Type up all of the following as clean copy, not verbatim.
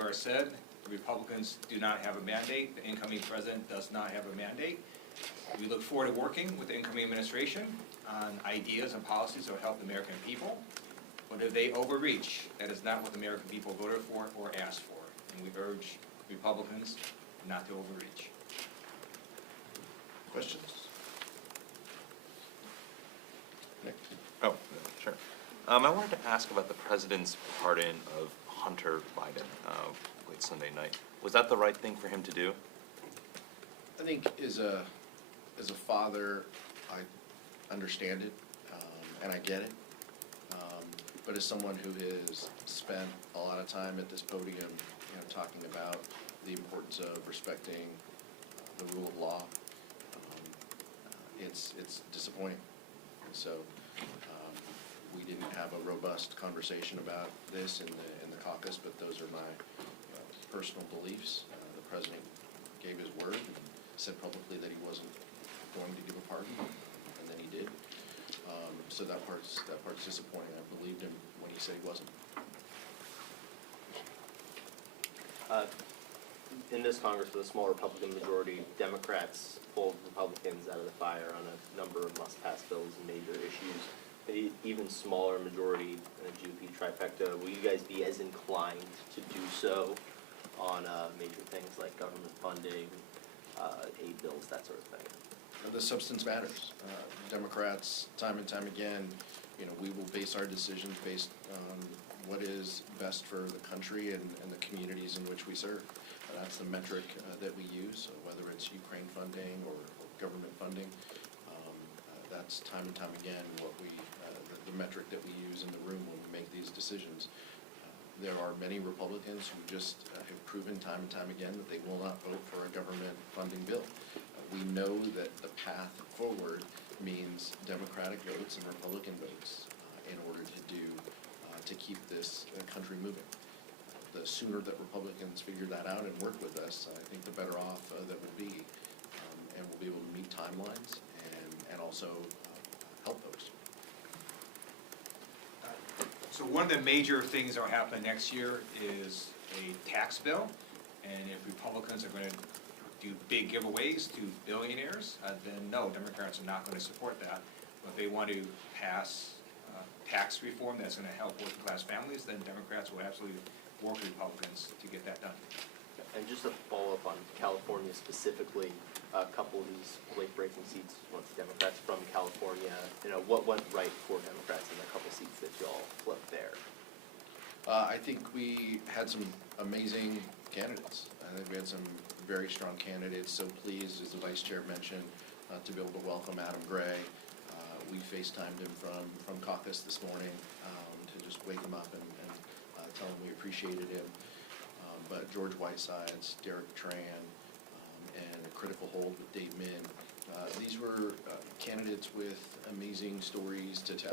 already said, the Republicans do not have a mandate. The incoming president does not have a mandate. We look forward to working with the incoming administration on ideas and policies that will help the American people. But if they overreach, that is not what the American people voted for or asked for. And we urge Republicans not to overreach. Questions? Nick? Oh, sure. I wanted to ask about the president's pardon of Hunter Biden late Sunday night. Was that the right thing for him to do? I think as a father, I understand it, and I get it. But as someone who has spent a lot of time at this podium, talking about the importance of respecting the rule of law, it's disappointing. So we didn't have a robust conversation about this in the caucus, but those are my personal beliefs. The president gave his word and said publicly that he wasn't going to give a pardon, and then he did. So that part's disappointing. I believed him when he said he wasn't. In this Congress, with a small Republican majority, Democrats pulled Republicans out of the fire on a number of must-pass bills and major issues. An even smaller majority in a GOP trifecta. Will you guys be as inclined to do so on major things like government funding, aid bills, that sort of thing? The substance matters. Democrats, time and time again, we will base our decisions based on what is best for the country and the communities in which we serve. That's the metric that we use, whether it's Ukraine funding or government funding. That's time and time again what the metric that we use in the room when we make these decisions. There are many Republicans who just have proven time and time again that they will not vote for a government funding bill. We know that the path forward means Democratic votes and Republican votes in order to keep this country moving. The sooner that Republicans figure that out and work with us, I think the better off that we'll be, and we'll be able to meet timelines and also help folks. So one of the major things that will happen next year is a tax bill, and if Republicans are going to do big giveaways to billionaires, then no, Democrats are not going to support that. But if they want to pass tax reform that's going to help working class families, then Democrats will absolutely work with Republicans to get that done. And just to follow up on California specifically, a couple of these late-breaking seats went to Democrats from California. What went right for Democrats in the couple seats that y'all flipped there? I think we had some amazing candidates. I think we had some very strong candidates. So pleased, as the vice chair mentioned, to be able to welcome Adam Gray. We FaceTimed him from caucus this morning to just wake him up and tell him we appreciated him. But George Whitesides, Derek Tran, and a critical hold with D-Minn. These were candidates with amazing stories to tell.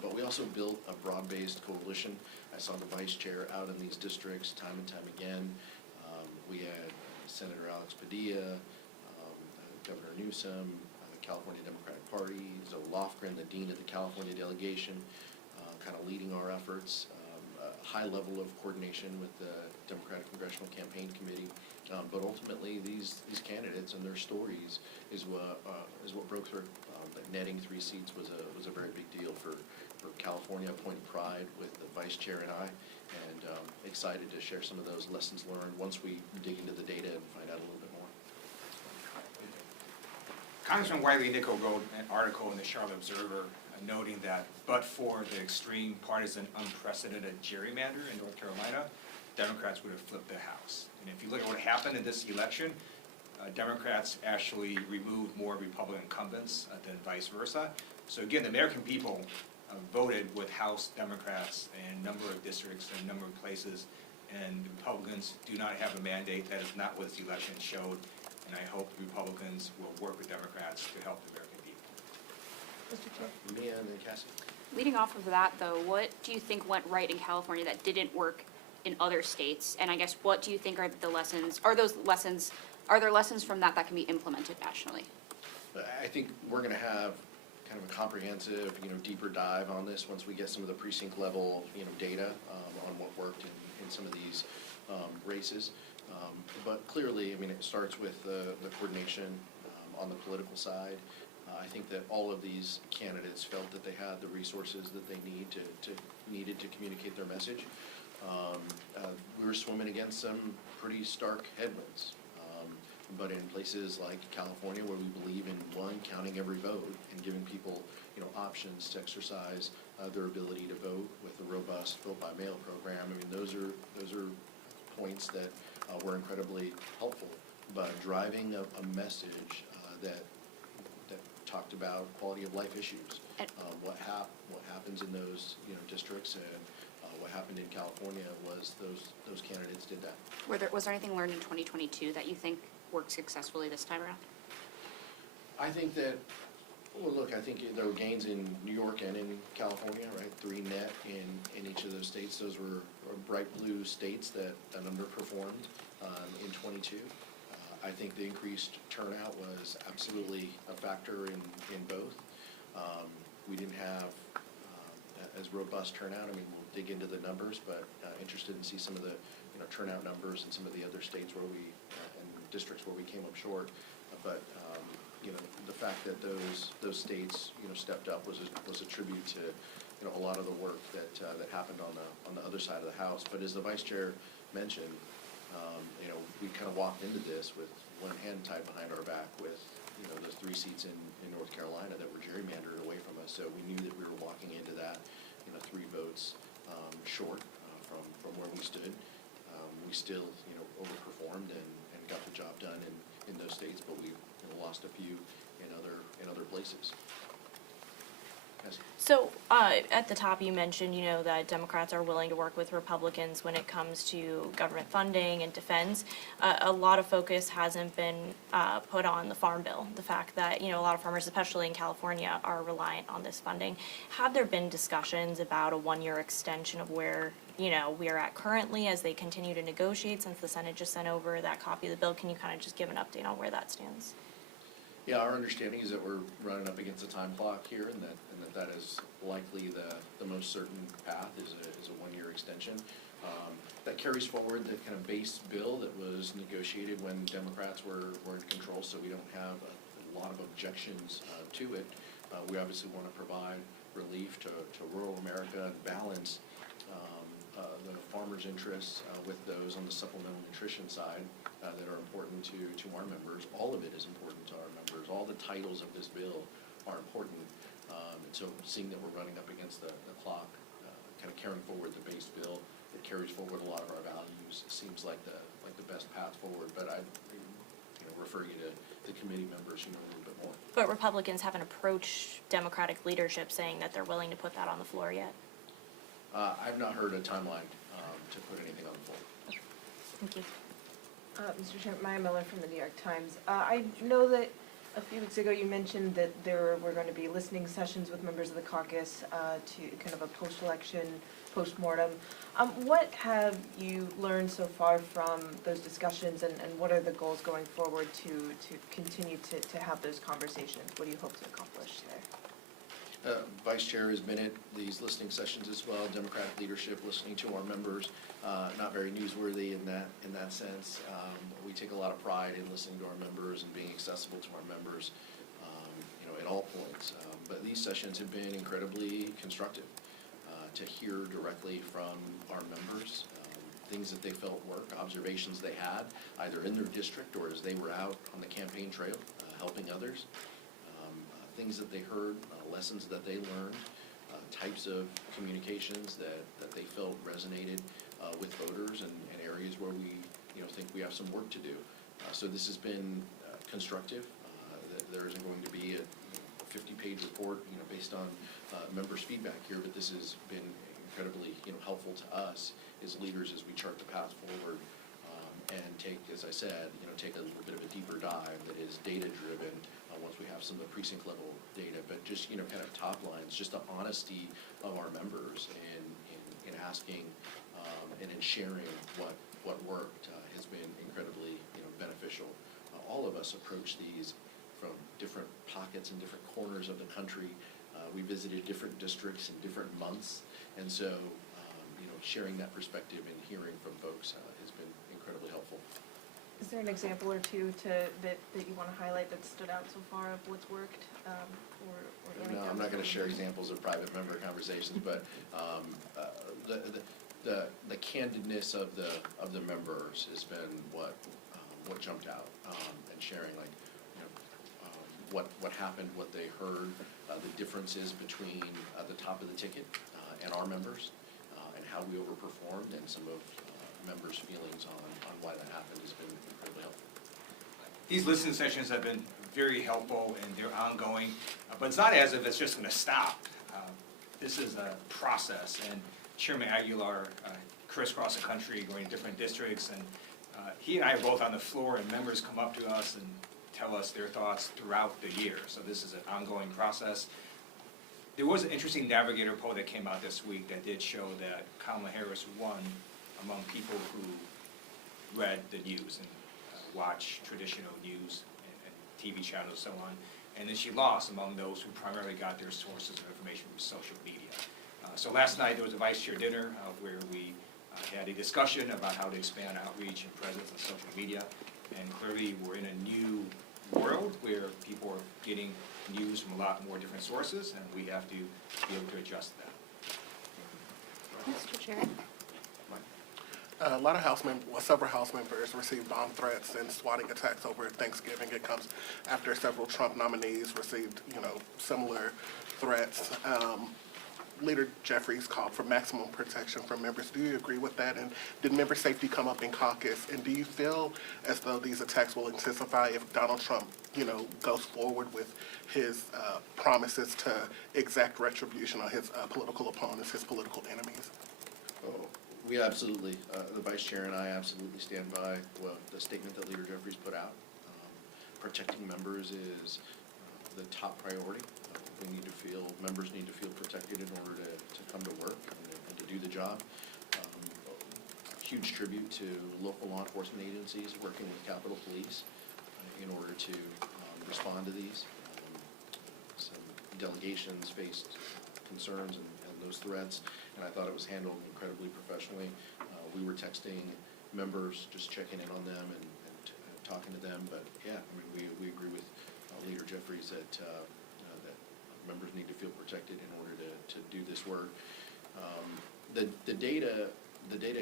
But we also built a broad-based coalition. I saw the vice chair out in these districts time and time again. We had Senator Alex Padilla, Governor Newsom, the California Democratic Party, Zoe Lofgren, the dean of the California delegation, kind of leading our efforts. A high level of coordination with the Democratic Congressional Campaign Committee. But ultimately, these candidates and their stories is what broke through. Netting 3 seats was a very big deal for California, a point of pride with the vice chair and I, and excited to share some of those lessons learned once we dig into the data and find out a little bit more. Congressman Wiley Nickel wrote an article in the Charlotte Observer noting that but for the extreme partisan unprecedented gerrymander in North Carolina, Democrats would have flipped the House. And if you look at what happened in this election, Democrats actually removed more Republican incumbents than vice versa. So again, the American people voted with House Democrats in a number of districts and a number of places, and the Republicans do not have a mandate. That is not what this election showed, and I hope Republicans will work with Democrats to help the American people. Mr. Chair. Mia and then Cassie. Leading off of that, though, what do you think went right in California that didn't work in other states? And I guess what do you think are the lessons? Are there lessons from that can be implemented nationally? I think we're going to have kind of a comprehensive, deeper dive on this once we get some of the precinct level, data on what worked in some of these races. But clearly, I mean, it starts with the coordination on the political side. I think that all of these candidates felt that they had the resources that they needed to communicate their message. We were swimming against some pretty stark headwinds. But in places like California, where we believe in, one, counting every vote and giving people, options to exercise their ability to vote with a robust vote-by-mail program, I mean, those are points that were incredibly helpful. But driving a message that talked about quality of life issues, what happens in those districts, and what happened in California was those candidates did that. Was there anything learned in 2022 that you think worked successfully this time around? I think that, well, look, I think there were gains in New York and in California, right? 3 net in each of those states. Those were bright blue states that underperformed in 22. I think the increased turnout was absolutely a factor in both. We didn't have as robust turnout. I mean, we'll dig into the numbers, but interested in see some of the turnout numbers in some of the other states where we and districts where we came up short. But the fact that those states stepped up was a tribute to a lot of the work that happened on the other side of the house. But as the vice chair mentioned, we kind of walked into this with one hand tied behind our back with those 3 seats in North Carolina that were gerrymandered away from us. So we knew that we were walking into that 3 votes short from where we stood. We still overperformed and got the job done in those states, but we lost a few in other places. Yes. So at the top, you mentioned, that Democrats are willing to work with Republicans when it comes to government funding and defense. A lot of focus hasn't been put on the Farm Bill, the fact that, a lot of farmers, especially in California, are reliant on this funding. Have there been discussions about a 1-year extension of where, we are at currently as they continue to negotiate, since the Senate just sent over that copy of the bill? Can you kind of just give an update on where that stands? Yeah, our understanding is that we're running up against a time clock here, and that is likely the most certain path is a 1-year extension. That carries forward the kind of base bill that was negotiated when Democrats were in control, so we don't have a lot of objections to it. We obviously want to provide relief to rural America and balance the farmers' interests with those on the supplemental nutrition side that are important to our members. All of it is important to our members. All the titles of this bill are important. And so seeing that we're running up against the clock, kind of carrying forward the base bill that carries forward a lot of our values seems like the best path forward. But I refer you to the committee members who know a little bit more. But Republicans haven't approached Democratic leadership saying that they're willing to put that on the floor yet. I've not heard a timeline to put anything on the floor. Thank you. Mr. Chair, Maya Miller from the New York Times. I know that a few weeks ago you mentioned that there were going to be listening sessions with members of the caucus to kind of a post-election post-mortem. What have you learned so far from those discussions, and what are the goals going forward to continue to have those conversations? What do you hope to accomplish there? Vice Chair has been at these listening sessions as well, Democratic leadership listening to our members, not very newsworthy in that sense. We take a lot of pride in listening to our members and being accessible to our members, at all points. But these sessions have been incredibly constructive to hear directly from our members, things that they felt work, observations they had, either in their district or as they were out on the campaign trail helping others. Things that they heard, lessons that they learned, types of communications that they felt resonated with voters, and areas where we think we have some work to do. So this has been constructive. There isn't going to be a 50-page report based on members' feedback here, but this has been incredibly helpful to us as leaders as we chart the path forward and take, as I said, take a little bit of a deeper dive that is data-driven once we have some of the precinct level data, but just kind of top lines, just the honesty of our members in asking and in sharing what worked has been incredibly beneficial. All of us approach these from different pockets and different corners of the country. We visited different districts in different months, and so sharing that perspective and hearing from folks has been incredibly helpful. Is there an example or two that you want to highlight that stood out so far of what's worked, or No, I'm not going to share examples of private member conversations, but the candidness of the members has been what jumped out, and sharing, like, you know, what happened, what they heard, the differences between the top of the ticket and our members, and how we overperformed, and some of members' feelings on why that happened has been incredibly helpful. These listening sessions have been very helpful and they're ongoing, but it's not as if it's just going to stop. This is a process, and Chairman Aguilar crisscross the country going to different districts, and he and I are both on the floor, and members come up to us and tell us their thoughts throughout the year. So this is an ongoing process. There was an interesting Navigator poll that came out this week that did show that Kamala Harris won among people who read the news and watch traditional news and TV channels and so on. And then she lost among those who primarily got their sources of information from social media. So last night there was a vice chair dinner where we had a discussion about how to expand outreach and presence on social media. And clearly we're in a new world where people are getting news from a lot more different sources, and we have to be able to adjust that. Mr. Chair. A lot of several House members received bomb threats and swatting attacks over Thanksgiving. It comes after several Trump nominees received, similar threats. Leader Jeffries called for maximum protection for members. Do you agree with that? And did member safety come up in caucus? And do you feel as though these attacks will intensify if Donald Trump, goes forward with his promises to exact retribution on his political opponents, his political enemies? Oh, we absolutely, the vice chair and I absolutely stand by the statement that Leader Jeffries put out. Protecting members is the top priority. Members need to feel protected in order to come to work and to do the job. Huge tribute to local law enforcement agencies working with Capitol Police in order to respond to these. Some delegations faced concerns and those threats, and I thought it was handled incredibly professionally. We were texting members, just checking in on them and talking to them, but yeah, I mean, we agree with Leader Jeffries that members need to feel protected in order to do this work. The data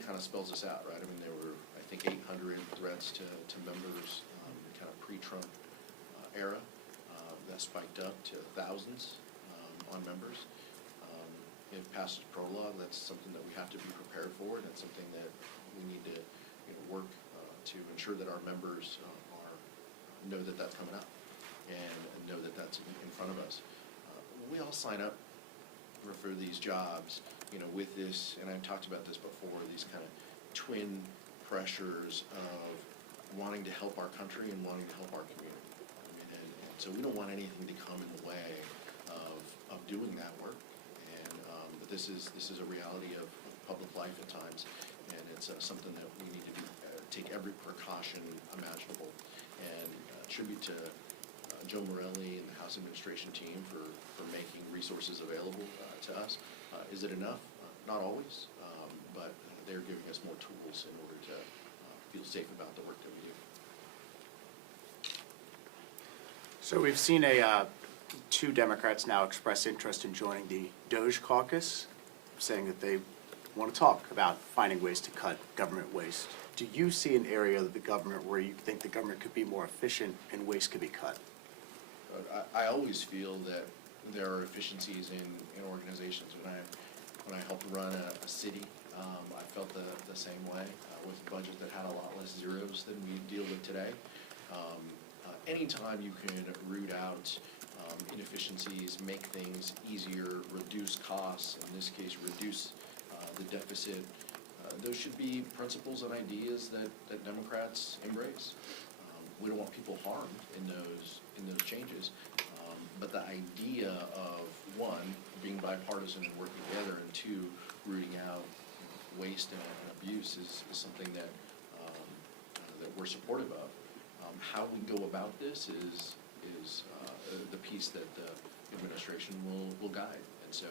kind of spells this out, right? I mean, there were, I think, 800 threats to members kind of pre-Trump era. That spiked up to thousands on members. It passes prologue. That's something that we have to be prepared for. That's something that we need to work to ensure that our members know that that's coming up and know that that's in front of us. We all sign up for these jobs, with this, and I've talked about this before, these kind of twin pressures of wanting to help our country and wanting to help our community. I mean, and so we don't want anything to come in the way of doing that work. And but this is a reality of public life at times, and it's something that we need to do, take every precaution imaginable. And tribute to Joe Morelli and the House administration team for making resources available to us. Is it enough? Not always, but they're giving us more tools in order to feel safe about the work that we do. So we've seen two Democrats now express interest in joining the DOJ caucus, saying that they want to talk about finding ways to cut government waste. Do you see an area of the government where you think the government could be more efficient and waste could be cut? I always feel that there are efficiencies in organizations. When I helped run a city, I felt the same way with a budget that had a lot less zeros than we deal with today. Anytime you can root out inefficiencies, make things easier, reduce costs, in this case reduce the deficit, those should be principles and ideas that Democrats embrace. We don't want people harmed in those changes, but the idea of, one, being bipartisan and working together, and two, rooting out waste and abuse is something that we're supportive of. How we go about this is the piece that the administration will guide, and so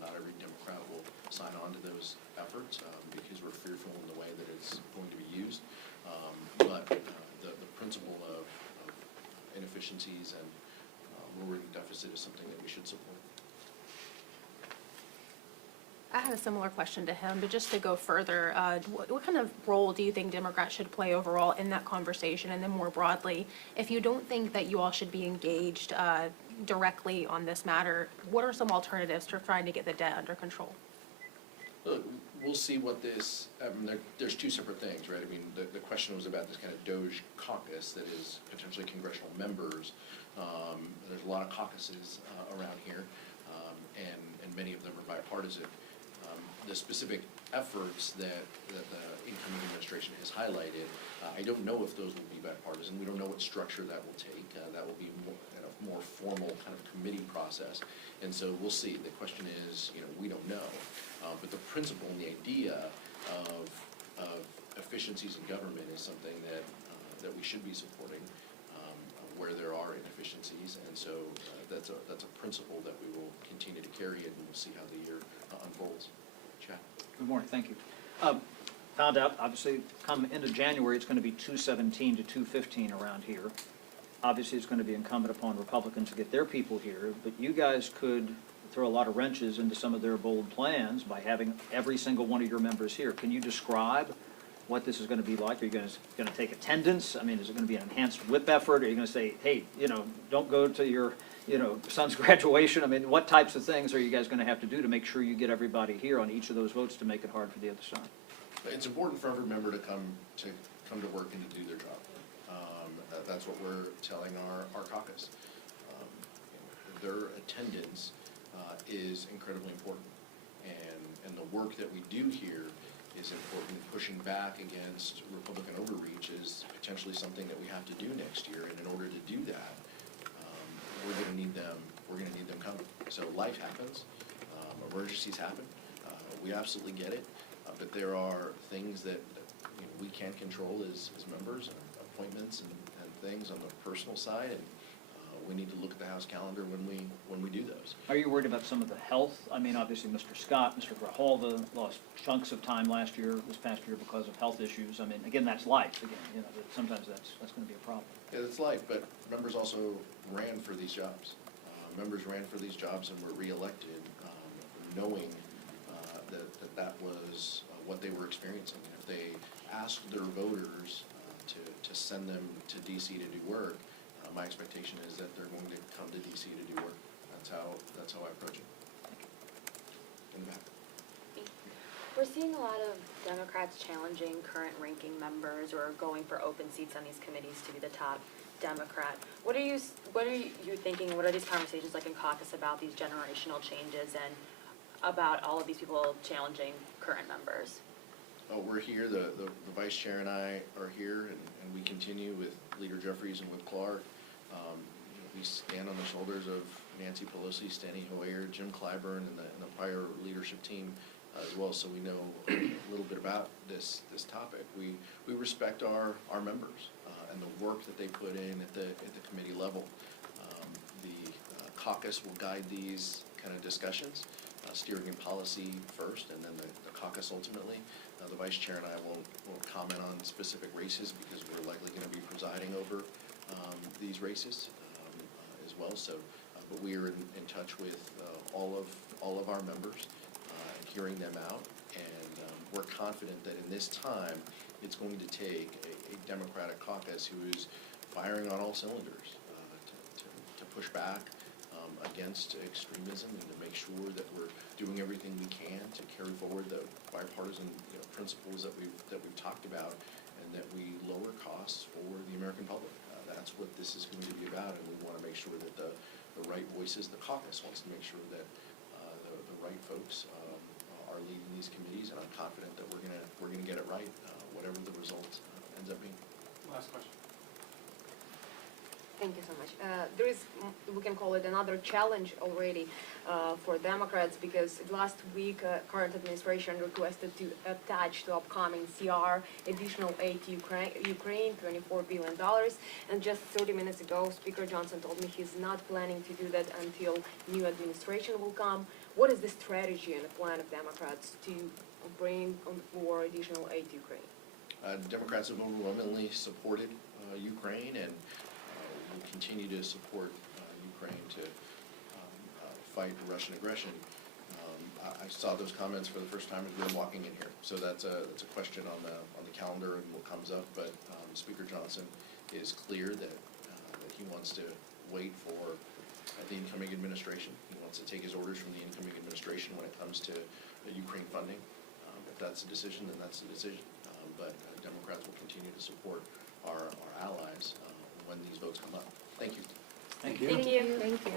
Not every Democrat will sign on to those efforts because we're fearful in the way that it's going to be used. But the principle of inefficiencies and lowering the deficit is something that we should support. I had a similar question to him, but just to go further, what kind of role do you think Democrats should play overall in that conversation? And then more broadly, if you don't think that you all should be engaged directly on this matter, what are some alternatives to trying to get the debt under control? Look, we'll see what this, there's two separate things, right? I mean, the question was about this kind of Doge caucus that is potentially congressional members. There's a lot of caucuses around here, and many of them are bipartisan. The specific efforts that the incoming administration has highlighted, I don't know if those will be bipartisan. We don't know what structure that will take. That will be more formal kind of committee process. And so we'll see. The question is, we don't know. But the principle and the idea of efficiencies in government is something that we should be supporting where there are inefficiencies. And so that's a principle that we will continue to carry it, and we'll see how the year unfolds. Chad. Good morning, thank you. Found out, obviously, come end of January, it's going to be 217 to 215 around here. Obviously, it's going to be incumbent upon Republicans to get their people here, but you guys could throw a lot of wrenches into some of their bold plans by having every single one of your members here. Can you describe what this is going to be like? Are you going to take attendance? I mean, is it going to be an enhanced whip effort? Are you going to say, hey, don't go to your son's graduation? I mean, what types of things are you guys going to have to do to make sure you get everybody here on each of those votes to make it hard for the other side? It's important for every member to come to work and to do their job. That's what we're telling our caucus. Their attendance is incredibly important, and the work that we do here is important. Pushing back against Republican overreach is potentially something that we have to do next year, and in order to do that, we're going to need them. We're going to need them coming. So life happens, emergencies happen. We absolutely get it, but there are things that we can control as members, appointments and things on the personal side, and we need to look at the House calendar when we do those. Are you worried about some of the health? I mean, obviously, Mr. Scott, Mr. Grijalva lost chunks of time this past year because of health issues. I mean, again, that's life. Again, but sometimes that's going to be a problem. Yeah, that's life, but members also ran for these jobs. Members ran for these jobs and were reelected, knowing that was what they were experiencing. If they asked their voters to send them to D.C. to do work, my expectation is that they're going to come to D.C. to do work. That's how I approach it. In the back. We're seeing a lot of Democrats challenging current ranking members or going for open seats on these committees to be the top Democrat. What are you thinking? What are these conversations like in caucus about these generational changes and about all of these people challenging current members? Oh, we're here. The vice chair and I are here, and we continue with Leader Jeffries and with Clark. We stand on the shoulders of Nancy Pelosi, Steny Hoyer, Jim Clyburn, and the prior leadership team as well. So we know a little bit about this topic. We respect our members and the work that they put in at the committee level. The caucus will guide these kind of discussions, steering and policy first, and then the caucus ultimately. The vice chair and I won't comment on specific races because we're likely going to be presiding over these races as well. So, but we are in touch with all of our members, hearing them out, and we're confident that in this time, it's going to take a Democratic caucus who is firing on all cylinders to push back against extremism and to make sure that we're doing everything we can to carry forward the bipartisan principles that we've talked about, and that we lower costs for the American public. That's what this is going to be about, and we want to make sure that the right voices, the caucus wants to make sure that the right folks are leading these committees, and I'm confident that we're gonna get it right, whatever the result ends up being. Last question. Thank you so much. There is, we can call it another challenge already for Democrats, because last week current administration requested to attach to upcoming CR additional aid to Ukraine, $24 billion. And just 30 minutes ago, Speaker Johnson told me he's not planning to do that until new administration will come. what is the strategy and the plan of Democrats to bring on more additional aid to Ukraine? Democrats have overwhelmingly supported Ukraine and will continue to support Ukraine to fight Russian aggression. I saw those comments for the first time as we were walking in here, so that's a question on the calendar and what comes up. But Speaker Johnson is clear that he wants to wait for the incoming administration. He wants to take his orders from the incoming administration when it comes to Ukraine funding. If that's a decision, then that's the decision. But Democrats will continue to support our allies when these votes come up. Thank you. Thank you. Thank you. Thank you.